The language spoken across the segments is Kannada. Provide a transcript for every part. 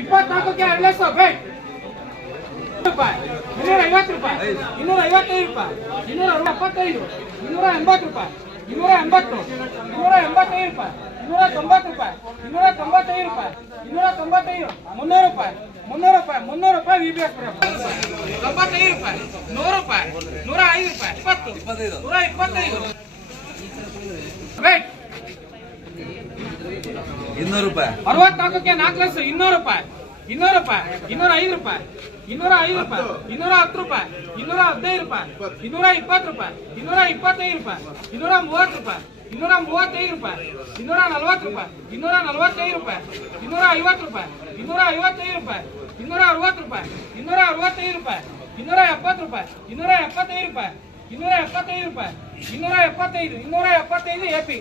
ಇಪ್ಪತ್ನಾಲ್ಕಕ್ಕೆ ಎರಡು ಲಕ್ಷ ರೂಪಾಯಿ ಇನ್ನೂರ ಐವತ್ತು ರೂಪಾಯಿ. ಇನ್ನೂರ ಐವತ್ತೈದು ರೂಪಾಯಿ. ಇನ್ನೂರ ಎಪ್ಪತ್ತೈದು ಇನ್ನೂರ ಎಂಬತ್ತು ರೂಪಾಯಿ. ಇನ್ನೂರ ಎಂಬತ್ತು ಇನ್ನೂರ ಎಂಬತ್ತೈದು ರೂಪಾಯಿ. ಇನ್ನೂರ ತೊಂಬತ್ತು ರೂಪಾಯಿ. ಇನ್ನೂರ ತೊಂಬತ್ತೈದು ರೂಪಾಯಿ. ಇನ್ನೂರ ತೊಂಬತ್ತೈದು ಮುನ್ನೂರು ರೂಪಾಯಿ. ಮುನ್ನೂರು ರೂಪಾಯಿ. ಮುನ್ನೂರು ರೂಪಾಯಿ ವಿ ಬಿ ಎಸ್ ತೊಂಬತ್ತೈದು ರೂಪಾಯಿ. ನೂರು ರೂಪಾಯಿ. ನೂರ ಐದು ರೂಪಾಯಿ. ಇಪ್ಪತ್ತು. ನೂರ ಇಪ್ಪತ್ತೈದು ಇನ್ನೂರು ರೂಪಾಯಿ ಅರವತ್ನಾಲ್ಕಕ್ಕೆ ನಾಲ್ಕು ಲಕ್ಷ ಇನ್ನೂರು ರೂಪಾಯಿ ಇನ್ನೂರು ರೂಪಾಯಿ ಇನ್ನೂರ ಐದು ರೂಪಾಯಿ ಇನ್ನೂರ ಐದು ರೂಪಾಯಿ ಇನ್ನೂರ ಹತ್ತು ರೂಪಾಯಿ ಇನ್ನೂರ ಹದಿನೈದು ರೂಪಾಯಿ ಇನ್ನೂರ ಇಪ್ಪತ್ತು ರೂಪಾಯಿ ಇನ್ನೂರ ಇಪ್ಪತ್ತೈದು ರೂಪಾಯಿ ಇನ್ನೂರ ಮೂವತ್ತು ರೂಪಾಯಿ ಇನ್ನೂರ ಮೂವತ್ತೈದು ರೂಪಾಯಿ ಇನ್ನೂರ ನಲವತ್ತು ರೂಪಾಯಿ ಇನ್ನೂರ ನಲವತ್ತೈದು ರೂಪಾಯಿ ಇನ್ನೂರ ಐವತ್ತು ರೂಪಾಯಿ ಇನ್ನೂರ ಐವತ್ತೈದು ರೂಪಾಯಿ ಇನ್ನೂರ ಅರವತ್ತು ರೂಪಾಯಿ ಇನ್ನೂರ ಅರವತ್ತೈದು ರೂಪಾಯಿ ಇನ್ನೂರ ಎಪ್ಪತ್ತು ರೂಪಾಯಿ ಇನ್ನೂರ ಎಪ್ಪತ್ತೈದು ರೂಪಾಯಿ ಇನ್ನೂರ ಎಪ್ಪತ್ತೈದು ರೂಪಾಯಿ ಇನ್ನೂರ ಎಪ್ಪತ್ತೈದು ಇನ್ನೂರ ಎಪ್ಪತ್ತೈದು ಎ ಪಿ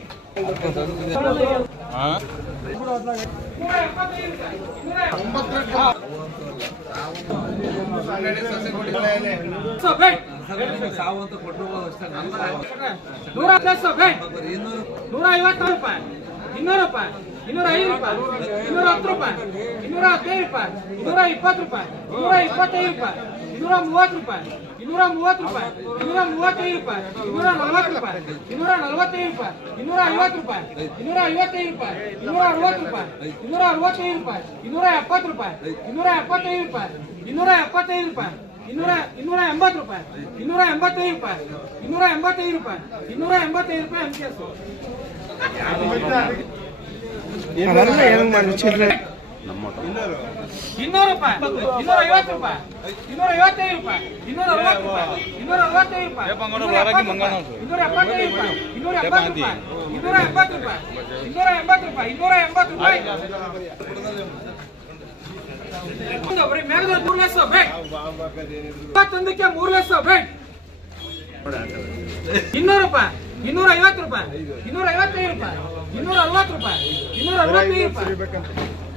ನೂರ ಪ್ಲಸ್ ನೂರ ಐವತ್ತಾರು ರೂಪಾಯಿ ಇನ್ನೂರು ರೂಪಾಯಿ ಇನ್ನೂರ ಐದು ರೂಪಾಯಿ ಇನ್ನೂರ ಹತ್ತು ರೂಪಾಯಿ ಇನ್ನೂರ ಹದಿನೈದು ರೂಪಾಯಿ ಇನ್ನೂರ ಇಪ್ಪತ್ತು ರೂಪಾಯಿ ಇನ್ನೂರ ಇಪ್ಪತ್ತೈದು ರೂಪಾಯಿ ಇನ್ನೂರ ಮೂವತ್ತು ರೂಪಾಯಿ ಇನ್ನೂರ ಮೂವತ್ತು ರೂಪಾಯಿ ಇನ್ನೂರ ಮೂವತ್ತೈದು ರೂಪಾಯಿ ಇನ್ನೂರ ನಲವತ್ತು ರೂಪಾಯಿ ಇನ್ನೂರ ನಲವತ್ತೈದು ರೂಪಾಯಿ ಇನ್ನೂರ ಐವತ್ತು ರೂಪಾಯಿ ಇನ್ನೂರ ಐವತ್ತೈದು ರೂಪಾಯಿ ಇನ್ನೂರ ಅರವತ್ತು ರೂಪಾಯಿ ಇನ್ನೂರ ಅರವತ್ತೈದು ರೂಪಾಯಿ ಇನ್ನೂರ ಎಪ್ಪತ್ತು ರೂಪಾಯಿ ಇನ್ನೂರ ಎಪ್ಪತ್ತೈದು ರೂಪಾಯಿ, ಇನ್ನೂರ ಎಪ್ಪತ್ತೈದು ರೂಪಾಯಿ ಇನ್ನೂರ ಇನ್ನೂರ ಎಂಬತ್ತು ರೂಪಾಯಿ ಇನ್ನೂರ ಎಂಬತ್ತೈದು ರೂಪಾಯಿ ಇನ್ನೂರ ಎಂಬತ್ತೈದು ರೂಪಾಯಿ ಇನ್ನೂರ ಎಂಬತ್ತೈದು ರೂಪಾಯಿ ಎಂ ಸಿ ಎಸ್ ಚಿಲ್ಲರೆ ಇನ್ನೂರು. ರೂಪಾಯಿ. ಇನ್ನೂರ ಐವತ್ತು ರೂಪಾಯಿ. ಇನ್ನೂರ ಐವತ್ತೈದು ರೂಪಾಯಿ ಇನ್ನೂರ ಅರವತ್ತು ರೂಪಾಯಿ ಇನ್ನೂರ ಅರವತ್ತೈದು ರೂಪಾಯಿ. ಇನ್ನೂರ ಎಪ್ಪತ್ತೈದು ರೂಪಾಯಿ. ಇನ್ನೂರ ಎಂಬತ್ತು ರೂಪಾಯಿ. ಇನ್ನೂರ ಎಂಬತ್ತು ರೂಪಾಯಿ. ಇನ್ನೂರ ಎಂಬತ್ತು ರೂಪಾಯಿ. ಇನ್ನೂರ ಎಂಬತ್ತು ರೂಪಾಯಿ. ಬರೀ ಮೂರು ಲಕ್ಷ ಬೇಕ್ ಇಪ್ಪತ್ತೊಂದಕ್ಕೆ ಮೂರು ಲಕ್ಷ ಬೇಕ್ ಇನ್ನೂರು ರೂಪಾಯಿ. ಇನ್ನೂರ ಐವತ್ತು ರೂಪಾಯಿ. ಇನ್ನೂರ ಐವತ್ತೈದು ರೂಪಾಯಿ. ಇನ್ನೂರ ಅರವತ್ತು ರೂಪಾಯಿ. ಇನ್ನೂರ ಅರವತ್ತೈದು ರೂಪಾಯಿ.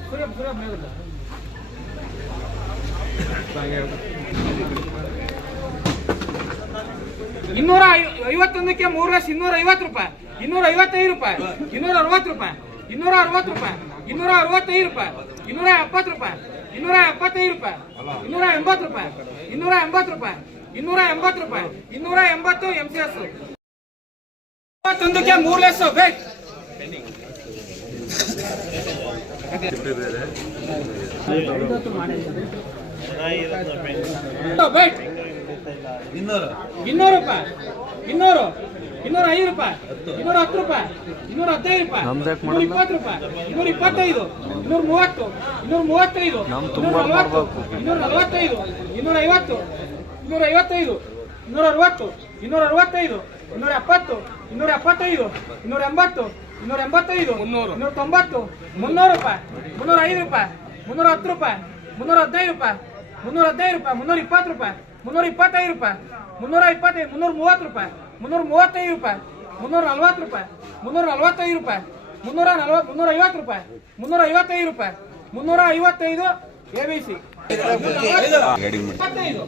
ಇನ್ನೂರ ಐವತ್ತೊಂದಕ್ಕೆ ಮೂರು ಲಕ್ಷ ಇನ್ನೂರ ಐವತ್ತು ರೂಪಾಯಿ ಇನ್ನೂರ ಐವತ್ತೈದು ರೂಪಾಯಿ ಇನ್ನೂರ ಅರವತ್ತು ರೂಪಾಯಿ ಇನ್ನೂರ ಅರವತ್ತು ರೂಪಾಯಿ ಇನ್ನೂರ ಅರವತ್ತೈದು ರೂಪಾಯಿ ಇನ್ನೂರ ಎಪ್ಪತ್ತು ರೂಪಾಯಿ ಇನ್ನೂರ ಎಪ್ಪತ್ತೈದು ರೂಪಾಯಿ ಇನ್ನೂರ ಎಂಬತ್ತು ರೂಪಾಯಿ ಇನ್ನೂರ ಎಂಬತ್ತು ರೂಪಾಯಿ ಇನ್ನೂರ ಎಂಬತ್ತು ರೂಪಾಯಿ ಇನ್ನೂರ ಎಂಬತ್ತು ಎಂ ಸಿ ಎಸ್ ಮೂರು ಲಕ್ಷ ಬೇಕು ಇನ್ನೂರು. ಇನ್ನೂರು ರೂಪಾಯಿ. ಇನ್ನೂರು. ಇನ್ನೂರ ಐದು ರೂಪಾಯಿ. ಇನ್ನೂರ ಹತ್ತು ರೂಪಾಯಿ. ಇನ್ನೂರ ಹದಿನೈದು ರೂಪಾಯಿ. ಇನ್ನೂರ ಇಪ್ಪತ್ತು ರೂಪಾಯಿ. ಇನ್ನೂರ ಇಪ್ಪತ್ತೈದು. ಇನ್ನೂರ ಮೂವತ್ತು. ಇನ್ನೂರ ಮೂವತ್ತೈದು. ಇನ್ನೂರ ನಲವತ್ತು. ಇನ್ನೂರ ನಲವತ್ತೈದು. ಇನ್ನೂರ ಐವತ್ತು. ಇನ್ನೂರ ಐವತ್ತೈದು. ಇನ್ನೂರ ಅರವತ್ತು. ಇನ್ನೂರ ಅರವತ್ತೈದು. ಇನ್ನೂರ ಎಪ್ಪತ್ತು. ಇನ್ನೂರ ಎಪ್ಪತ್ತೈದು. ಇನ್ನೂರ ಎಂಬತ್ತು. ಇನ್ನೂರ ಎಂಬತ್ತೈದು ಮುನ್ನೂರು. ಇನ್ನೂರ ತೊಂಬತ್ತು ಮುನ್ನೂರು ರೂಪಾಯಿ ಮುನ್ನೂರ ಐದು ರೂಪಾಯಿ ಮುನ್ನೂರ ಹತ್ತು ರೂಪಾಯಿ ಮುನ್ನೂರ ಹದಿನೈದು ರೂಪಾಯಿ ಮುನ್ನೂರ ಹದಿನೈದು ರೂಪಾಯಿ ಮುನ್ನೂರ ಇಪ್ಪತ್ತು ರೂಪಾಯಿ ಮುನ್ನೂರ ಇಪ್ಪತ್ತೈದು ರೂಪಾಯಿ ಮುನ್ನೂರ ಇಪ್ಪತ್ತೈದು ಮುನ್ನೂರ ಮೂವತ್ತು ರೂಪಾಯಿ ಮುನ್ನೂರ ಮೂವತ್ತೈದು ರೂಪಾಯಿ ಮುನ್ನೂರ ನಲ್ವತ್ತು ರೂಪಾಯಿ ಮುನ್ನೂರ ನಲ್ವತ್ತೈದು ರೂಪಾಯಿ ಮುನ್ನೂರ ನಲ್ವತ್ತು ಮುನ್ನೂರ ಐವತ್ತು ರೂಪಾಯಿ ಮುನ್ನೂರ ಐವತ್ತೈದು ರೂಪಾಯಿ ಮುನ್ನೂರ ಐವತ್ತೈದು ಎ ಬಿ ಸಿ ಇಪ್ಪತ್ತೈದು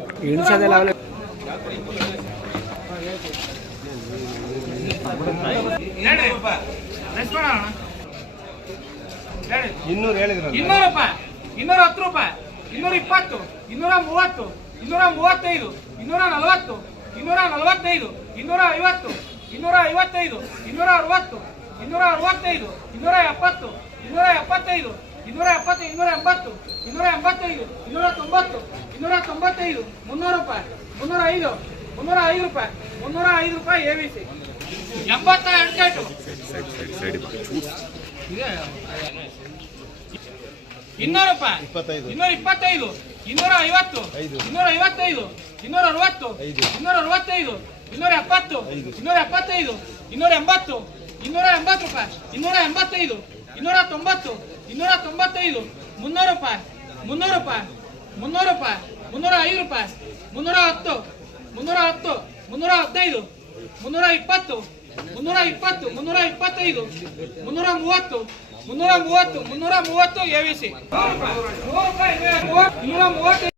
ಇನ್ನೂರು ಹೇಳಿದ್ರು ಇನ್ನೂರು ರೂಪಾಯಿ. ಇನ್ನೂರ ಹತ್ತು ರೂಪಾಯಿ. ಇನ್ನೂರ ಇಪ್ಪತ್ತು. ಇನ್ನೂರ ಮೂವತ್ತು. ಇನ್ನೂರ ಮೂವತ್ತೈದು. ಇನ್ನೂರ ನಲವತ್ತು. ಇನ್ನೂರ ನಲವತ್ತೈದು. ಇನ್ನೂರ ಐವತ್ತು. ಇನ್ನೂರ ಐವತ್ತೈದು. ಇನ್ನೂರ ಅರವತ್ತು. ಇನ್ನೂರ ಅರವತ್ತೈದು. ಇನ್ನೂರ ಎಪ್ಪತ್ತು. ಇನ್ನೂರ ಎಪ್ಪತ್ತೈದು. ಇನ್ನೂರ ಎಪ್ಪತ್ತು. ಇನ್ನೂರ ಎಂಬತ್ತು. ಇನ್ನೂರ ಎಂಬತ್ತೈದು. ಇನ್ನೂರ ತೊಂಬತ್ತು. ಇನ್ನೂರ ತೊಂಬತ್ತೈದು. ಮುನ್ನೂರು ರೂಪಾಯಿ. ಮುನ್ನೂರ ಐದು. ಮುನ್ನೂರ ಐದು ರೂಪಾಯಿ. ಮುನ್ನೂರ ಐದು ರೂಪಾಯಿ ಎ ಬಿ ಸಿ ಎಂಬತ್ತ ಎಂಟು ಇನ್ನೂರು ರೂಪಾಯಿ ಇನ್ನೂರ ಇಪ್ಪತ್ತೈದು ಇನ್ನೂರ ಐವತ್ತು ಇನ್ನೂರ ಐವತ್ತೈದು ಇನ್ನೂರ ಅರವತ್ತು ಇನ್ನೂರ ಅರವತ್ತೈದು ಇನ್ನೂರ ಎಪ್ಪತ್ತು ಇನ್ನೂರ ಎಪ್ಪತ್ತೈದು ಇನ್ನೂರ ಎಂಬತ್ತು ಇನ್ನೂರ ಎಂಬತ್ತು ರೂಪಾಯಿ ಇನ್ನೂರ ಎಂಬತ್ತೈದು ಇನ್ನೂರ ತೊಂಬತ್ತು ಇನ್ನೂರ ತೊಂಬತ್ತೈದು ಮುನ್ನೂರು ರೂಪಾಯಿ. ಮುನ್ನೂರು ರೂಪಾಯಿ ಮುನ್ನೂರು ರೂಪಾಯಿ ಮುನ್ನೂರ ಐದು ರೂಪಾಯಿ ಮುನ್ನೂರ ಹತ್ತು ಮುನ್ನೂರ ಹತ್ತು ಮುನ್ನೂರ ಹದಿನೈದು ಮುನ್ನೂರ ಇಪ್ಪತ್ತು ಮುನ್ನೂರ ಇಪ್ಪತ್ತು, ಮುನ್ನೂರ ಇಪ್ಪತ್ತೈದು, ಮುನ್ನೂರ ಮೂವತ್ತು ಮುನ್ನೂರ ಮೂವತ್ತು ಮುನ್ನೂರ ಮೂವತ್ತು ಎ ವಿ ಸಿ ಇನ್ನೂರ ಮೂವತ್ತು